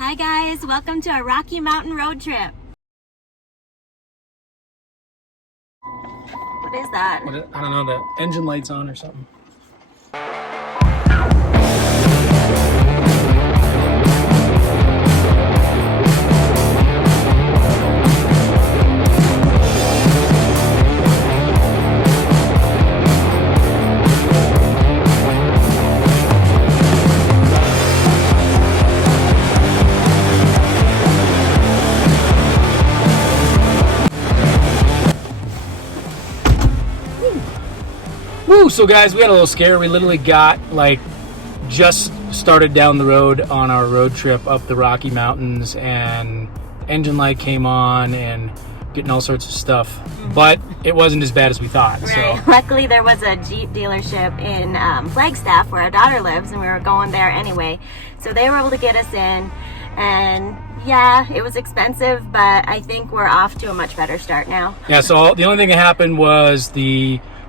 Hi guys, welcome to our Rocky Mountain road trip. What is that? I don't know, the engine light's on or something. Woo! So guys, we had a little scare. We literally got just started down the road on our road trip up the Rocky Mountains, and engine light came on and getting all sorts of stuff. But it wasn't as bad as we thought. Right. So Luckily, there was a Jeep dealership in Flagstaff where our daughter lives, and we were going there anyway. So they were able to get us in, and yeah, it was expensive, but I think we're off to a much better start now. yeah. So the only thing that happened was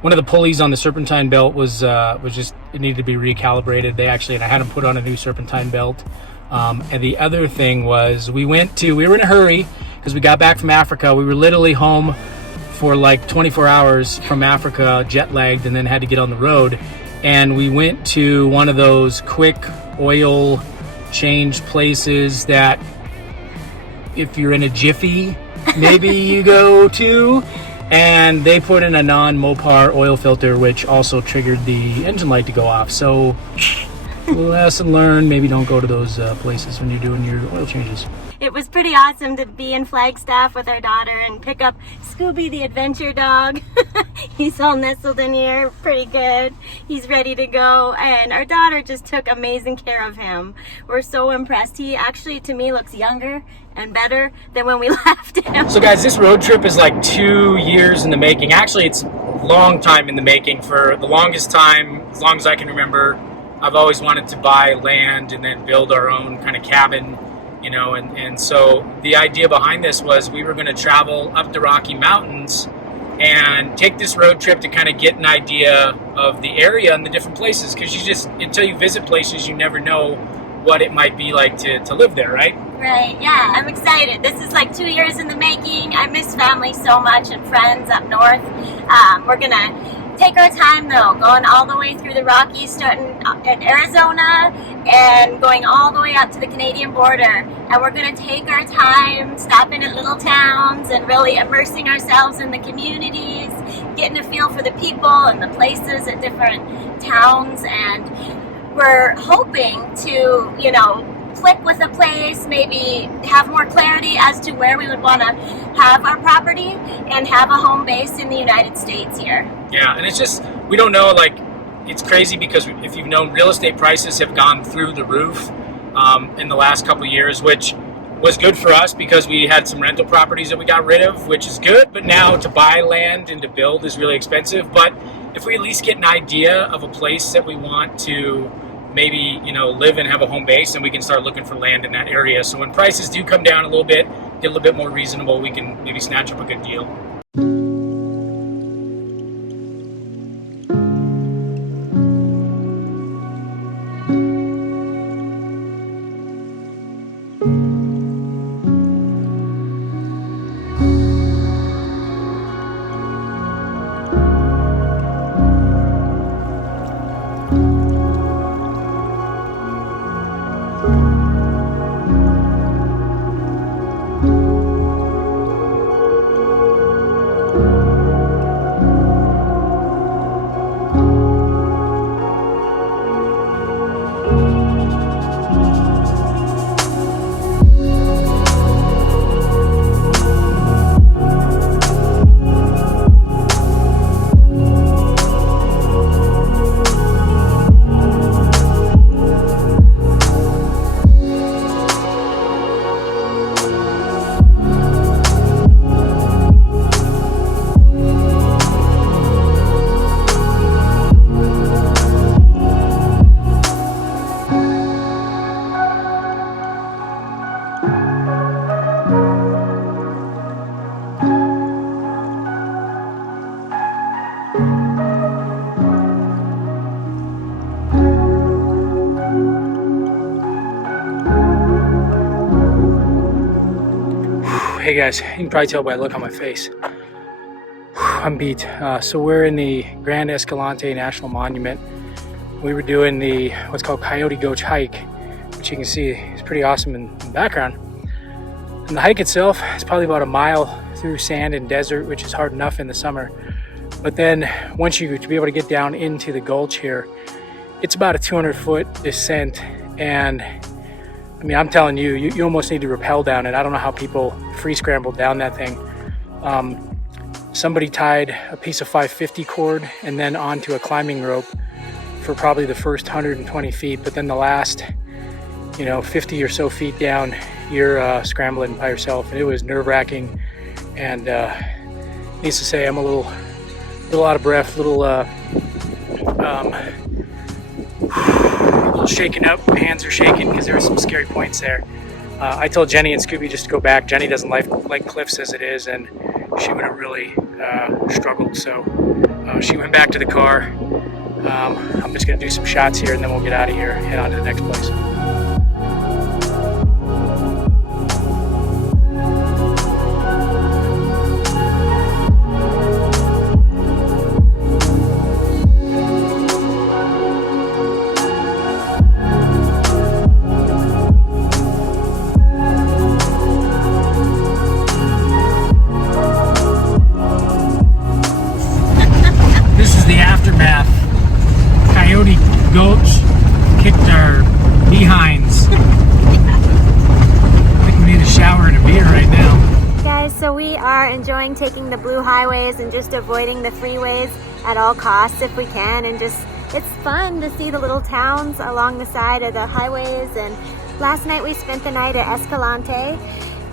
one of the pulleys on the serpentine belt was just, it needed to be recalibrated. And I had them put on a new serpentine belt. And the other thing was we were in a hurry because we got back from Africa. We were literally home for 24 hours from Africa, jet lagged, and then had to get on the road. And we went to one of those quick oil change places that if you're in a jiffy, maybe you go to. And they put in a non-Mopar oil filter, which also triggered the engine light to go off. So, lesson learned, maybe don't go to those places when you're doing your oil changes. It was pretty awesome to be in Flagstaff with our daughter and pick up Scooby the adventure dog. He's all nestled in here, pretty good. He's ready to go, and our daughter just took amazing care of him. We're so impressed. He actually, to me, looks younger and better than when we left him. So guys, this road trip is 2 years in the making. Actually, it's a long time in the making. For the longest time, as long as I can remember, I've always wanted to buy land and then build our own kind of cabin. And so the idea behind this was we were going to travel up the Rocky Mountains and take this road trip to kind of get an idea of the area and the different places, because until you visit places, you never know what it might be like to live there, right? Right, yeah, I'm excited. This is 2 years in the making. I miss family so much and friends up north. We're going to take our time though, going all the way through the Rockies, starting in Arizona and going all the way up to the Canadian border. And we're going to take our time, stopping at little towns and really immersing ourselves in the communities, getting a feel for the people and the places at different towns. And we're hoping to, click with a place, maybe have more clarity as to where we would want to have our property and have a home base in the United States here. Yeah, and it's just, we don't know, it's crazy because if you've known, real estate prices have gone through the roof in the last couple of years, which was good for us because we had some rental properties that we got rid of, which is good, but now to buy land and to build is really expensive. But if we at least get an idea of a place that we want to maybe live and have a home base, and we can start looking for land in that area. So when prices do come down a little bit, get a little bit more reasonable, we can maybe snatch up a good deal. Hey guys, you can probably tell by the look on my face. I'm beat. So we're in the Grand Escalante National Monument. We were doing the what's called Coyote Gulch hike, which you can see is pretty awesome in the background. And the hike itself is probably about a mile through sand and desert, which is hard enough in the summer. But then once you to be able to get down into the gulch here, it's about a 200-foot descent. And I mean, I'm telling you, you almost need to rappel down it. I don't know how people free scrambled down that thing. Somebody tied a piece of 550 cord and then onto a climbing rope for probably the first 120 feet. But then the last, 50 or so feet down, you're scrambling by yourself. And it was nerve-wracking. And needless to say, I'm a little out of breath, a little shaken up. My hands are shaking because there were some scary points there. I told Jenny and Scooby just to go back. Jenny doesn't like cliffs as it is, and she would have really struggled. So she went back to the car. I'm just going to do some shots here, and then we'll get out of here and head on to the next place. Coyote Gulch kicked our behinds. I think we need a shower and a beer right now. Guys, so we are enjoying taking the blue highways and just avoiding the freeways at all costs if we can, and just it's fun to see the little towns along the side of the highways. And last night we spent the night at Escalante,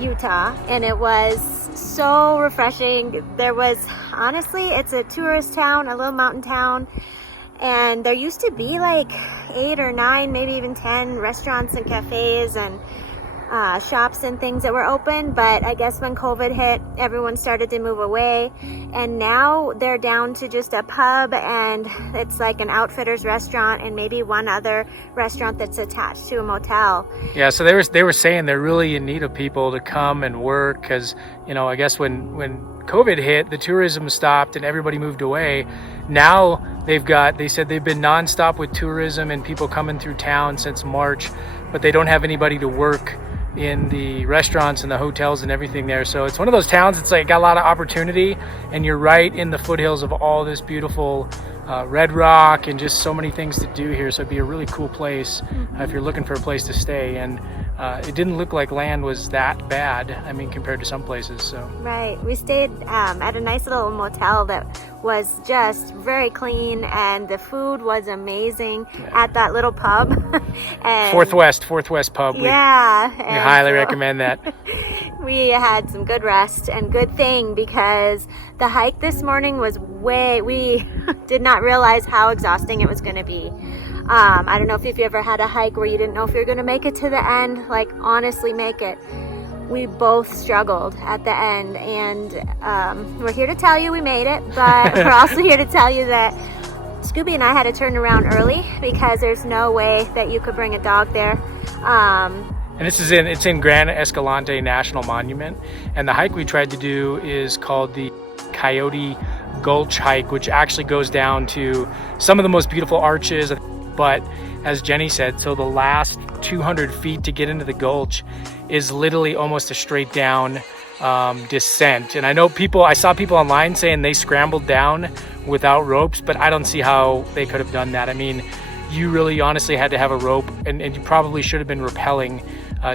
Utah, and it was so refreshing. There was, honestly, it's a tourist town, a little mountain town, and there used to be like 8 or 9, maybe even 10 restaurants and cafes and shops and things that were open. But I guess when COVID hit, everyone started to move away, and now they're down to just a pub, and it's like an outfitter's restaurant and maybe one other restaurant that's attached to a motel. Yeah, so they were saying they're really in need of people to come and work because, I guess when COVID hit, the tourism stopped and everybody moved away. Now they said they've been nonstop with tourism and people coming through town since March, but they don't have anybody to work in the restaurants and the hotels and everything there. So it's one of those towns, it's like got a lot of opportunity, and you're right in the foothills of all this beautiful red rock and just so many things to do here. So it'd be a really cool place if you're looking for a place to stay. And it didn't look like land was that bad, I mean, compared to some places. So right, we stayed at a nice little motel that was just very clean, and the food was amazing at that little pub. And Fourth West pub. Yeah, we highly recommend that. We had some good rest, and good thing, because the hike this morning was we did not realize how exhausting it was going to be. I don't know if you've ever had a hike where you didn't know if you're going to make it to the end, like honestly make it. We both struggled at the end, and we're here to tell you we made it, but we're also here to tell you that Scooby and I had to turn around early because there's no way that you could bring a dog there. And it's in Grand Escalante National Monument, and the hike we tried to do is called the Coyote Gulch hike, which actually goes down to some of the most beautiful arches. But as Jenny said, so the last 200 feet to get into the gulch is literally almost a straight down descent. And I saw people online saying they scrambled down without ropes, but I don't see how they could have done that. I mean, you really honestly had to have a rope, and you probably should have been rappelling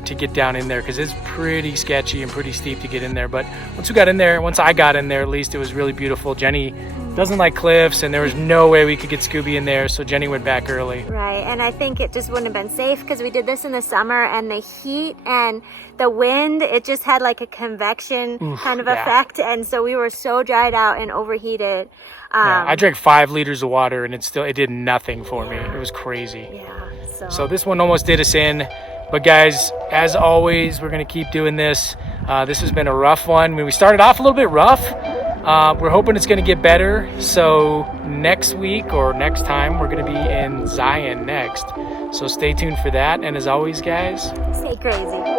to get down in there, because it's pretty sketchy and pretty steep to get in there. But once I got in there, at least, it was really beautiful. Jenny doesn't like cliffs, and there was no way we could get Scooby in there, so Jenny went back early. Right, and I think it just wouldn't have been safe because we did this in the summer, and the heat and the wind, it just had like a convection kind of effect, and so we were so dried out and overheated. I drank 5 liters of water, and it did nothing for me. It was crazy. Yeah. So this one almost did us in. But guys, as always, we're going to keep doing this. This has been a rough one. I mean, we started off a little bit rough. We're hoping it's going to get better. So next week or next time, we're going to be in Zion next. So stay tuned for that. And as always, guys, stay crazy.